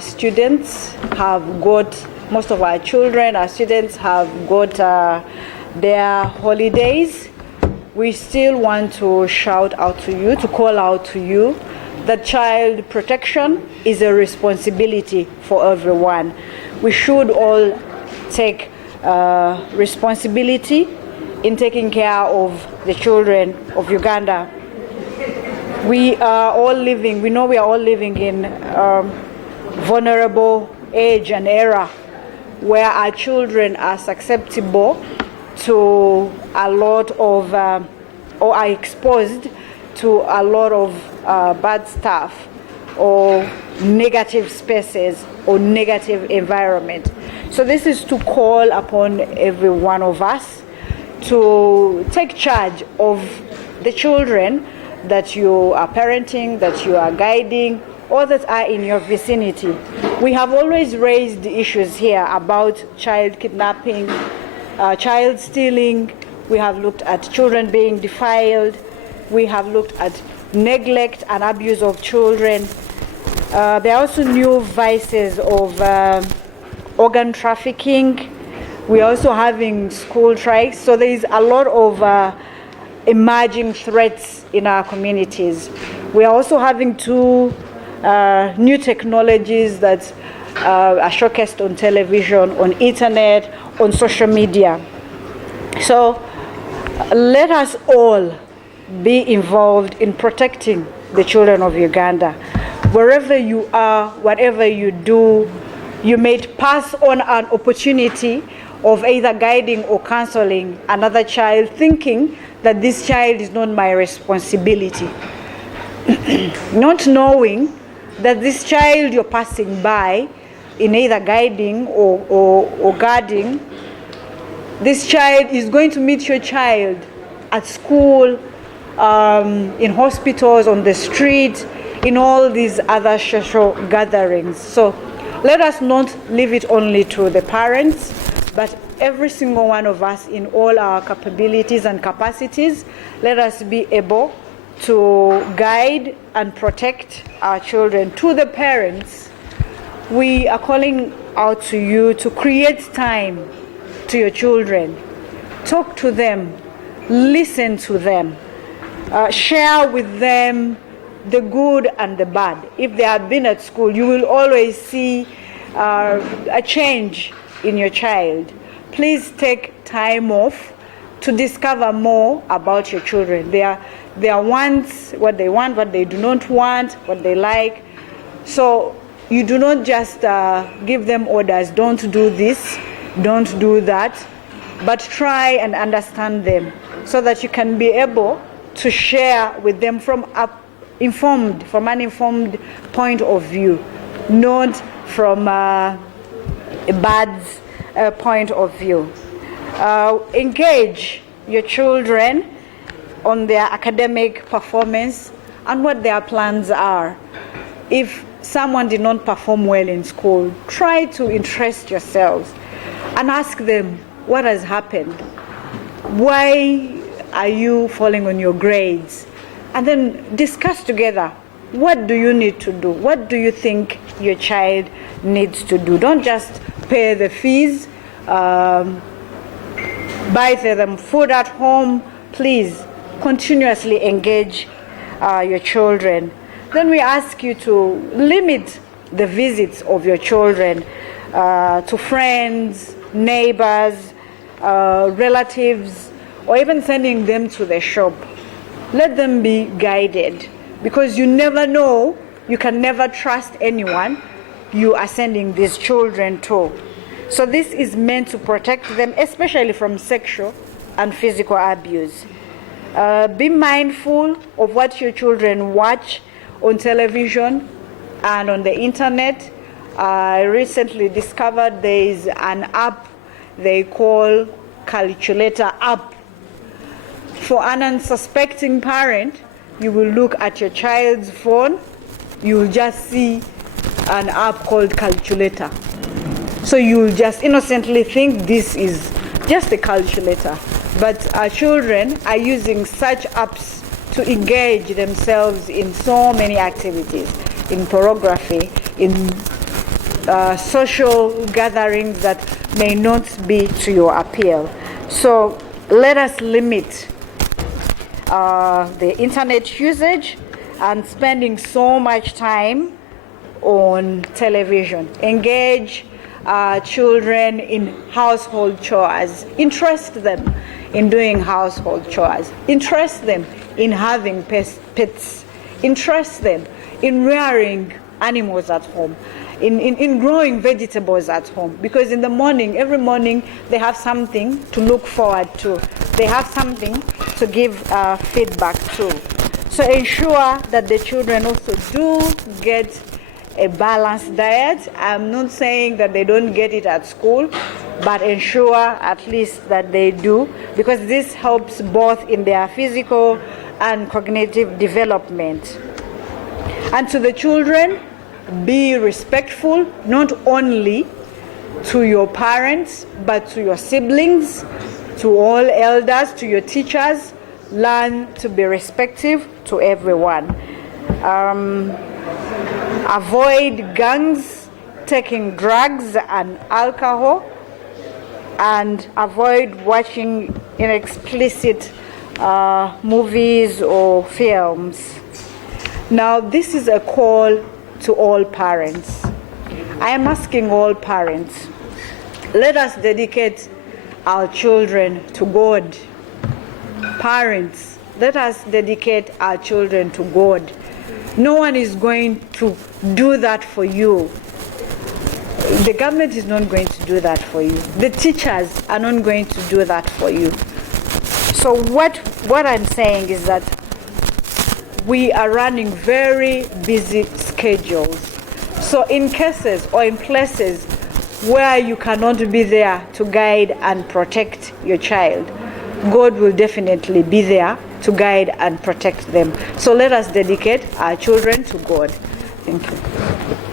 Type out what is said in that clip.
students have got, most of our children, our students have got their holidays, we still want to shout out to you, to call out to you that child protection is a responsibility for everyone. We should all take responsibility in taking care of the children of Uganda. We are all living in vulnerable age and era where our children are susceptible to a lot of, or are exposed to a lot of bad stuff or negative spaces or negative environment. So this is to call upon every one of us to take charge of the children that you are parenting, that you are guiding, or that are in your vicinity. We have always raised issues here about child kidnapping, child stealing. We have looked at children being defiled. We have looked at neglect and abuse of children. There are also new vices of organ trafficking. We're also having school strikes. So there is a lot of emerging threats in our communities. We are also having two new technologies that are showcased on television, on internet, on social media. So let us all be involved in protecting the children of Uganda. Wherever you are, whatever you do, you may pass on an opportunity of either guiding or counseling another child, thinking that this child is not my responsibility. Not knowing that this child you're passing by in either guiding or guarding, this child is going to meet your child at school, in hospitals, on the street, in all these other social gatherings. So let us not leave it only to the parents, but every single one of us in all our capabilities and capacities, let us be able to guide and protect our children. To the parents, we are calling out to you to create time to your children. Talk to them, listen to them, share with them the good and the bad. If they have been at school, you will always see a change in your child. Please take time off to discover more about your children. Their wants, what they want, what they do not want, what they like. So you do not just give them orders, don't do this, don't do that, but try and understand them so that you can be able to share with them from an informed point of view, not from a bad point of view. Engage your children on their academic performance and what their plans are. If someone did not perform well in school, try to interest yourselves and ask them what has happened. Why are you falling on your grades? And then discuss together, what do you need to do? What do you think your child needs to do? Don't just pay the fees, buy them food at home. Please continuously engage your children. Then we ask you to limit the visits of your children to friends, neighbors, relatives, or even sending them to the shop. Let them be guided, because you never know, you can never trust anyone you are sending these children to. So this is meant to protect them, especially from sexual and physical abuse. Be mindful of what your children watch on television and on the internet. I recently discovered there is an app they call Calculator app. For an unsuspecting parent, you will look at your child's phone, you will just see an app called Calculator. So you will just innocently think this is just a calculator. But our children are using such apps to engage themselves in so many activities, in pornography, in social gatherings that may not be to your appeal. So let us limit the internet usage and spending so much time on television. Engage children in household chores. Interest them in doing household chores. Interest them in having pets. Interest them in rearing animals at home, in growing vegetables at home. Because in the morning, every morning, they have something to look forward to. They have something to give feedback to. So ensure that the children also do get a balanced diet. I'm not saying that they don't get it at school, but ensure at least that they do, because this helps both in their physical and cognitive development. And to the children, be respectful, not only to your parents, but to your siblings, to all elders, to your teachers. Learn to be respectful to everyone. Avoid gangs, taking drugs and alcohol, and avoid watching inexplicit movies or films. Now, this is a call to all parents. I am asking all parents, let us dedicate our children to God. Parents, let us dedicate our children to God. No one is going to do that for you. The government is not going to do that for you. The teachers are not going to do that for you. So what I'm saying is that we are running very busy schedules. So in cases or in places where you cannot be there to guide and protect your child, God will definitely be there to guide and protect them. So let us dedicate our children to God. Thank you.